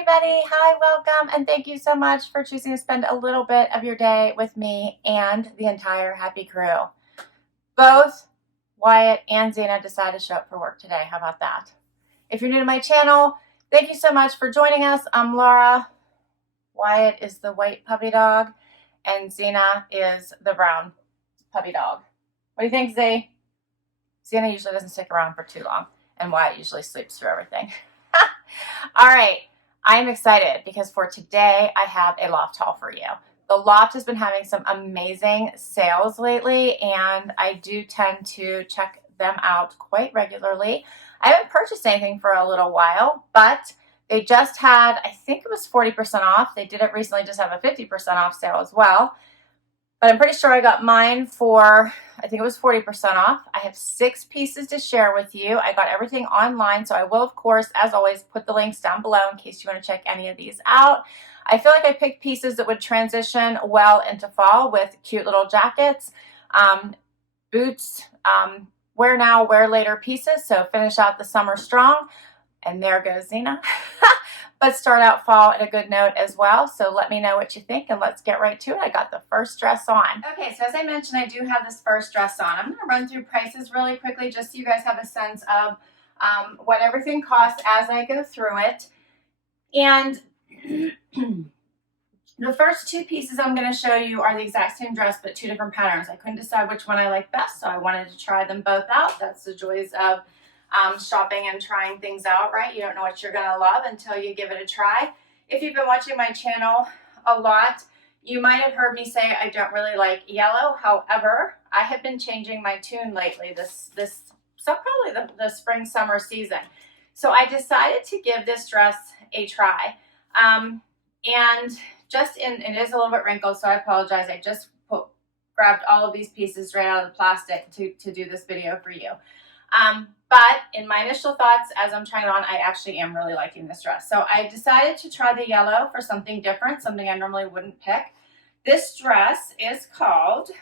everybody. Hi, welcome, and thank you so much for choosing to spend a little bit of your day with me and the entire Happy crew. Both Wyatt and Zena decided to show up for work today. How about that? If you're new to my channel, thank you so much for joining us. I'm Laura. Wyatt is the white puppy dog, and Zena is the brown puppy dog. What do you think, Z? Zena usually doesn't stick around for too long, and Wyatt usually sleeps through everything. All right, I'm excited because for today I have a Loft haul for you. The Loft has been having some amazing sales lately, and I do tend to check them out quite regularly. I haven't purchased anything for a little while, but they just had, I think it was 40% off. They did it recently, just have a 50% off sale as well. But I'm pretty sure I got mine for, I think it was 40% off. I have 6 pieces to share with you. I got everything online, so I will, of course, as always, put the links down below in case you want to check any of these out. I feel like I picked pieces that would transition well into fall with cute little jackets, boots, wear now, wear later pieces, so finish out the summer strong. And there goes Zena. But start out fall at a good note as well. So let me know what you think and let's get right to it. I got the first dress on. Okay, so as I mentioned, I do have this first dress on. I'm going to run through prices really quickly just so you guys have a sense of what everything costs as I go through it. And the first 2 pieces I'm going to show you are the exact same dress but 2 different patterns. I couldn't decide which one I liked best, so I wanted to try them both out. That's the joys of shopping and trying things out, right? You don't know what you're going to love until you give it a try. If you've been watching my channel a lot, you might have heard me say I don't really like yellow. However, I have been changing my tune lately so probably the spring summer season. So I decided to give this dress a try. And it is a little bit wrinkled, so I apologize. I just grabbed all of these pieces right out of the plastic to do this video for you. But in my initial thoughts, as I'm trying it on, I actually am really liking this dress. So I decided to try the yellow for something different, something I normally wouldn't pick. This dress is called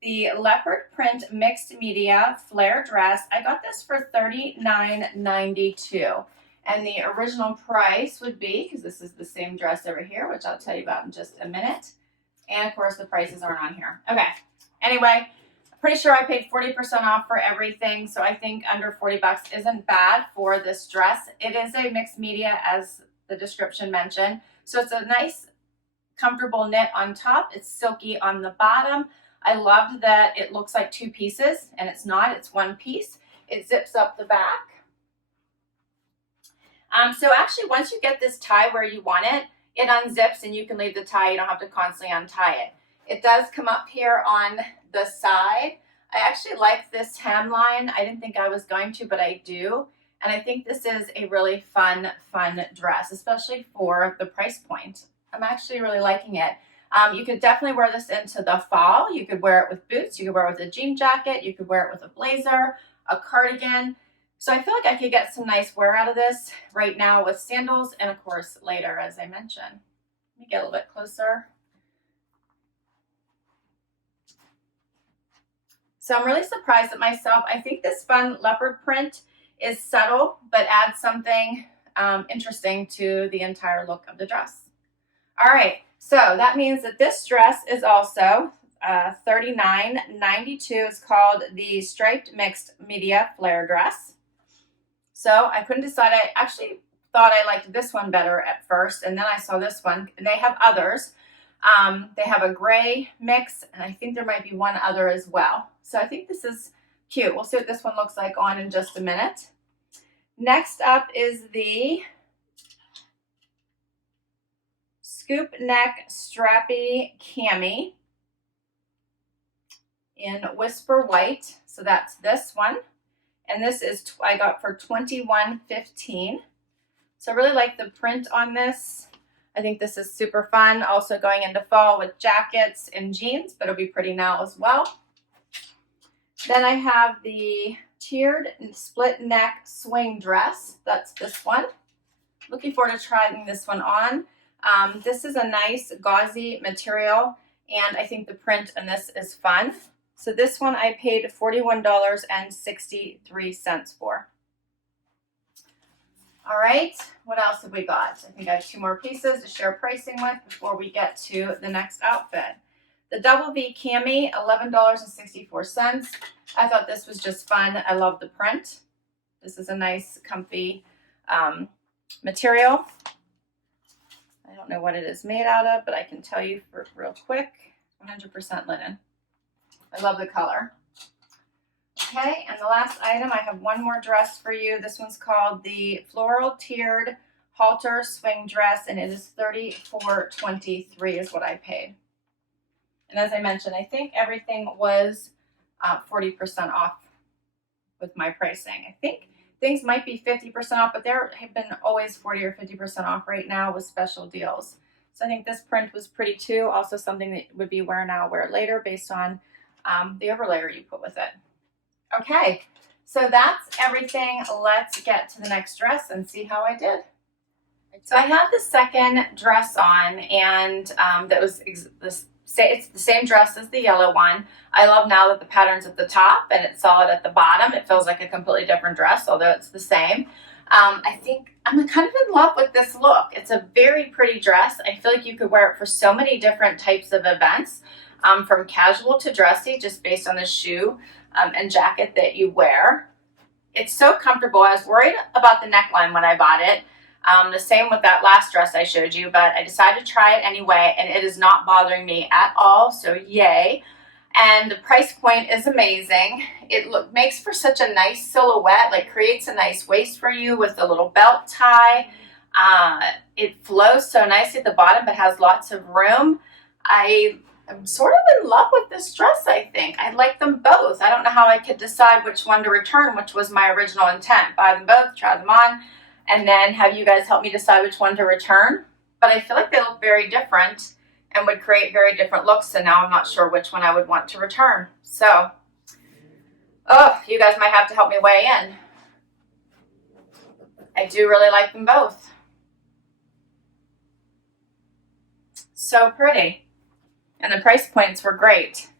the Leopard Print Mixed Media Flare Dress. I got this for $39.92. And the original price would be, because this is the same dress over here, which I'll tell you about in just a minute. And of course, the prices aren't on here. Okay. Anyway, pretty sure I paid 40% off for everything, so I think under 40 bucks isn't bad for this dress. It is a mixed media, as the description mentioned, so it's a nice, comfortable knit on top. It's silky on the bottom. I loved that it looks like 2 pieces, and it's not. It's 1 piece. It zips up the back. So actually, once you get this tie where you want it, it unzips, and you can leave the tie. You don't have to constantly untie it. It does come up here on the side. I actually like this hemline. I didn't think I was going to, but I do. And I think this is a really fun dress, especially for the price point. I'm actually really liking it. You could definitely wear this into the fall. You could wear it with boots. You could wear it with a jean jacket. You could wear it with a blazer, a cardigan. So I feel like I could get some nice wear out of this right now with sandals and, of course, later, as I mentioned. Let me get a little bit closer. So I'm really surprised at myself. I think this fun leopard print is subtle, but adds something interesting to the entire look of the dress. All right, so that means that this dress is also $39.92. It's called the Striped Mixed Media Flare Dress. So I couldn't decide. I actually thought I liked this one better at first, and then I saw this one, and they have others. They have a gray mix, and I think there might be one other as well. So I think this is cute. We'll see what this one looks like on in just a minute. Next up is the Scoop Neck Strappy Cami in Whisper White. So that's this one. And this is, I got for $21.15. So I really like the print on this. I think this is super fun. Also going into fall with jackets and jeans, but it'll be pretty now as well. Then I have the tiered split neck swing dress. That's this one. Looking forward to trying this one on. This is a nice gauzy material, and I think the print on this is fun. So this one I paid $41.63 for. All right, what else have we got? I think I have 2 more pieces to share pricing with before we get to the next outfit. The Double V Cami, $11.64. I thought this was just fun. I love the print. This is a nice, comfy material. I don't know what it is made out of, but I can tell you for real quick, 100% linen. I love the color. Okay, and the last item, I have one more dress for you. This one's called the Floral Tiered Halter Swing Dress, and it is $34.23 is what I paid. And as I mentioned, I think everything was 40% off with my pricing. I think things might be 50% off, but there have been always 40 or 50% off right now with special deals. So I think this print was pretty too. Also something that would be wear now, wear later based on the overlayer you put with it. Okay, so that's everything. Let's get to the next dress and see how I did. So I have the second dress on, and that was it's the same dress as the yellow one. I love now that the pattern's at the top and it's solid at the bottom. It feels like a completely different dress, although it's the same. I think I'm kind of in love with this look. It's a very pretty dress. I feel like you could wear it for so many different types of events, from casual to dressy, just based on the shoe and jacket that you wear. It's so comfortable. I was worried about the neckline when I bought it. The same with that last dress I showed you, but I decided to try it anyway, and it is not bothering me at all, so yay. And the price point is amazing. It makes for such a nice silhouette, like creates a nice waist for you with a little belt tie. It flows so nicely at the bottom, but has lots of room. I'm sort of in love with this dress, I think. I like them both. I don't know how I could decide which one to return, which was my original intent. Buy them both, try them on, and then have you guys help me decide which one to return. But I feel like they look very different and would create very different looks, so now I'm not sure which one I would want to return. So, you guys might have to help me weigh in. I do really like them both. So pretty. And the price points were great.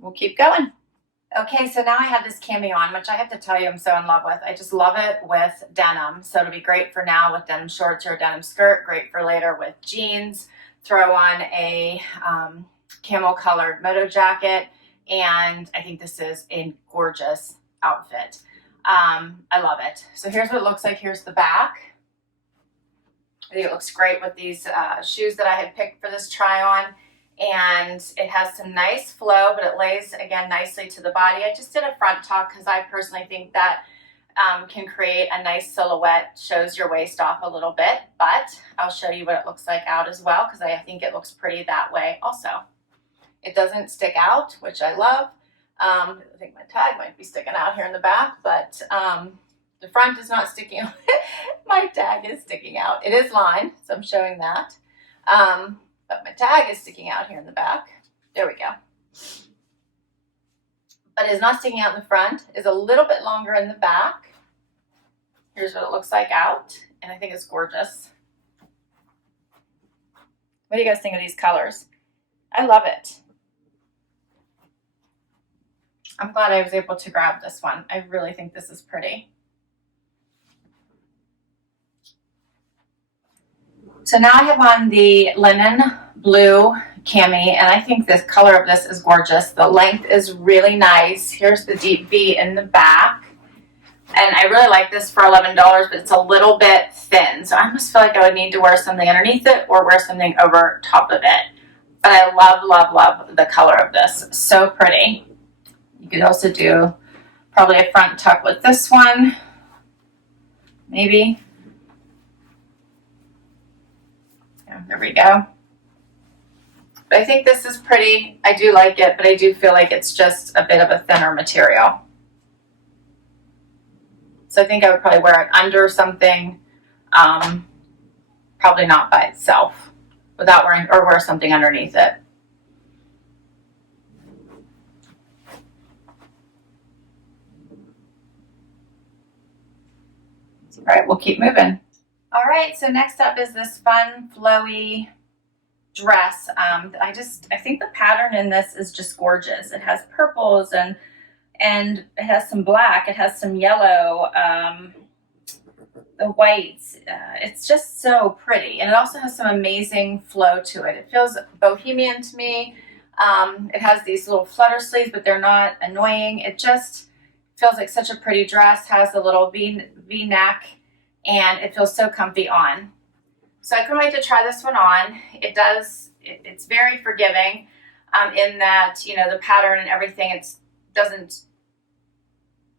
We'll keep going. Okay, so now I have this cami on, which I have to tell you I'm so in love with. I just love it with denim. So it'll be great for now with denim shorts or a denim skirt, great for later with jeans. Throw on a camel colored moto jacket, and I think this is a gorgeous outfit. I love it. So here's what it looks like. Here's the back. I think it looks great with these shoes that I had picked for this try on. And it has some nice flow, but it lays, again, nicely to the body. I just did a front tuck because I personally think that can create a nice silhouette, shows your waist off a little bit, but I'll show you what it looks like out as well because I think it looks pretty that way also. It doesn't stick out, which I love. I think my tag might be sticking out here in the back, but the front is not sticking out. My tag is sticking out. It is lined, so I'm showing that. But my tag is sticking out here in the back. There we go. But it's not sticking out in the front. It's a little bit longer in the back. Here's what it looks like out, and I think it's gorgeous. What do you guys think of these colors? I love it. I'm glad I was able to grab this one. I really think this is pretty. So now I have on the linen blue cami, and I think the color of this is gorgeous. The length is really nice. Here's the deep V in the back. And I really like this for $11, but it's a little bit thin. So I almost feel like I would need to wear something underneath it or wear something over top of it. But I love, love, love the color of this. So pretty. You could also do probably a front tuck with this one. Maybe. Yeah, there we go. But I think this is pretty. I do like it, but I do feel like it's just a bit of a thinner material. So I think I would probably wear it under something, probably not by itself, without wearing, or wear something underneath it. All right, we'll keep moving. All right, so next up is this fun, flowy dress. I think the pattern in this is just gorgeous. It has purples and it has some black. It has some yellow, the whites. It's just so pretty. And it also has some amazing flow to it. It feels bohemian to me. It has these little flutter sleeves, but they're not annoying. It just feels like such a pretty dress. Has a little V neck, and it feels so comfy on. So I couldn't wait to try this one on. It's very forgiving in that, you know, the pattern and everything, it doesn't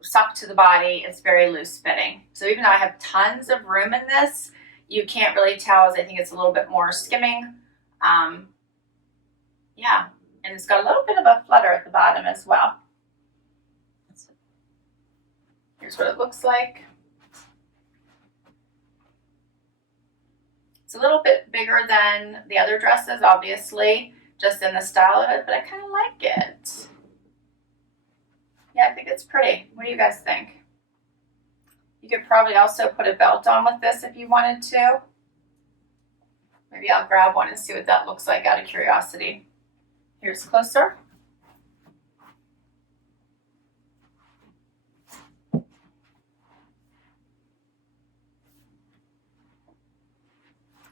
suck to the body. It's very loose fitting. So even though I have tons of room in this, you can't really tell, as I think it's a little bit more skimming. Yeah, and it's got a little bit of a flutter at the bottom as well. Here's what it looks like. It's a little bit bigger than the other dresses, obviously, just in the style of it, but I kind of like it. Yeah, I think it's pretty. What do you guys think? You could probably also put a belt on with this if you wanted to. Maybe I'll grab one and see what that looks like out of curiosity. Here's closer.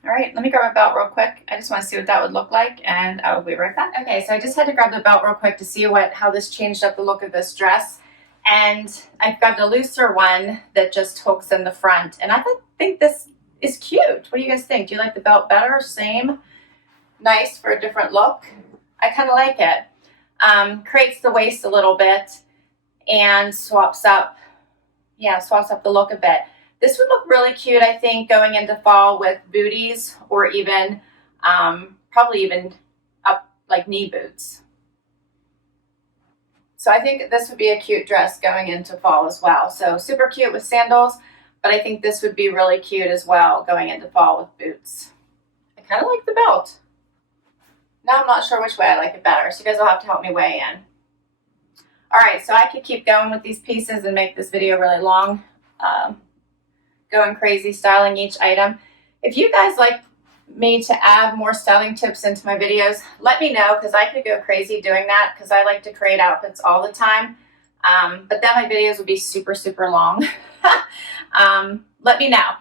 All right, let me grab my belt real quick. I just want to see what that would look like, and I will be right back. Okay, so I just had to grab the belt real quick to see how this changed up the look of this dress. And I grabbed a looser one that just hooks in the front. And I think this is cute. What do you guys think? Do you like the belt better? Same? Nice for a different look? I kind of like it. Creates the waist a little bit and swaps up the look a bit. This would look really cute, I think, going into fall with booties or even, probably even up like knee boots. So I think this would be a cute dress going into fall as well. So super cute with sandals, but I think this would be really cute as well going into fall with boots. I kind of like the belt. Now I'm not sure which way I like it better, so you guys will have to help me weigh in. All right, so I could keep going with these pieces and make this video really long. Going crazy styling each item. If you guys like me to add more styling tips into my videos, let me know, because I could go crazy doing that, because I like to create outfits all the time. But then my videos would be super, super long. Let me know.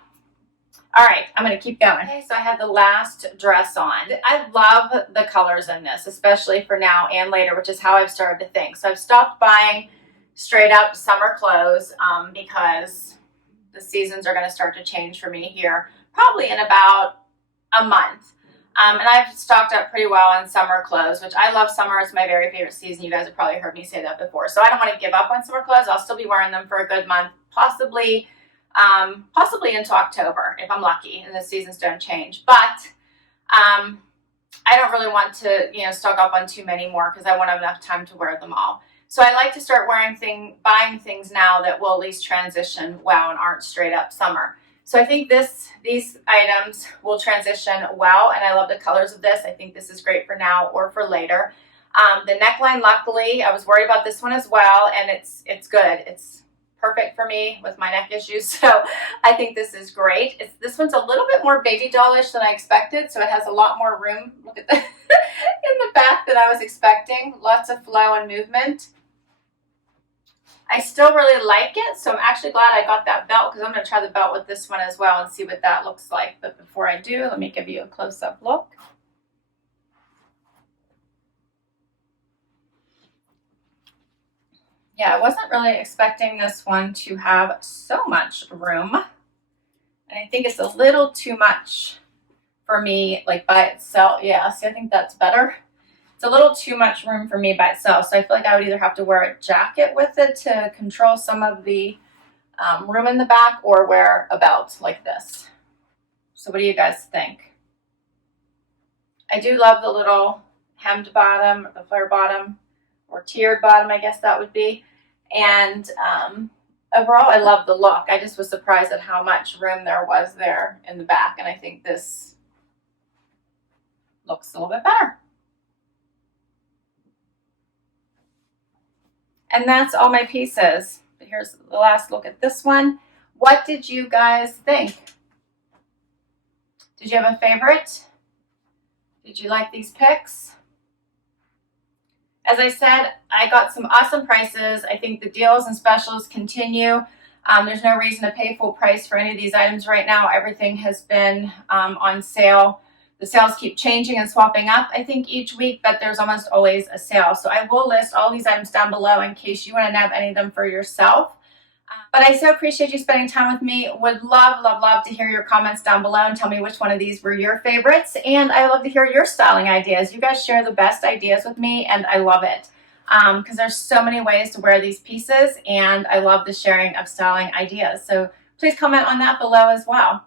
All right, I'm going to keep going. Okay, so I have the last dress on. I love the colors in this, especially for now and later, which is how I've started to think. So I've stopped buying straight up summer clothes because the seasons are going to start to change for me here probably in about a month. And I've stocked up pretty well on summer clothes, which I love. Summer is my very favorite season. You guys have probably heard me say that before. So I don't want to give up on summer clothes. I'll still be wearing them for a good month, possibly into October if I'm lucky and the seasons don't change. But I don't really want to, stock up on too many more because I won't have enough time to wear them all. So I like to start buying things now that will at least transition well and aren't straight up summer. So I think these items will transition well, and I love the colors of this. I think this is great for now or for later. The neckline, luckily, I was worried about this one as well, and it's good. It's perfect for me with my neck issues, so I think this is great. This one's a little bit more baby dollish than I expected, so it has a lot more room. Look at the in the back than I was expecting. Lots of flow and movement. I still really like it, so I'm actually glad I got that belt, because I'm going to try the belt with this one as well and see what that looks like. But before I do, let me give you a close-up look. Yeah, I wasn't really expecting this one to have so much room. And I think it's a little too much for me, like by itself. Yeah, see, I think that's better. It's a little too much room for me by itself, so I feel like I would either have to wear a jacket with it to control some of the room in the back, or wear a belt like this. So what do you guys think? I do love the little hemmed bottom, or the flare bottom, or tiered bottom, I guess that would be. And overall, I love the look. I just was surprised at how much room there was there in the back, and I think this looks a little bit better. And that's all my pieces. Here's the last look at this one. What did you guys think? Did you have a favorite? Did you like these picks? As I said, I got some awesome prices. I think the deals and specials continue. There's no reason to pay full price for any of these items right now. Everything has been on sale. The sales keep changing and swapping up, I think, each week, but there's almost always a sale. So I will list all these items down below in case you want to nab any of them for yourself. But I so appreciate you spending time with me. Would love, love, love to hear your comments down below and tell me which one of these were your favorites. And I love to hear your styling ideas. You guys share the best ideas with me, and I love it. Because there's so many ways to wear these pieces, and I love the sharing of styling ideas. So please comment on that below as well.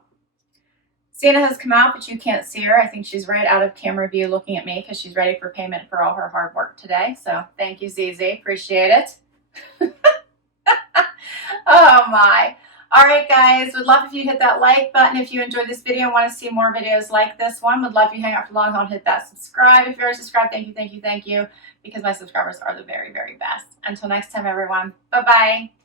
Sienna has come out, but you can't see her. I think she's right out of camera view looking at me because she's ready for payment for all her hard work today. So thank you, ZZ. Appreciate it. Oh my. All right, guys. Would love if you hit that like button if you enjoyed this video and want to see more videos like this one. Would love if you hang out for long haul and hit that subscribe. If you're already subscribed, thank you, thank you, thank you. Because my subscribers are the very, very best. Until next time, everyone. Bye-bye.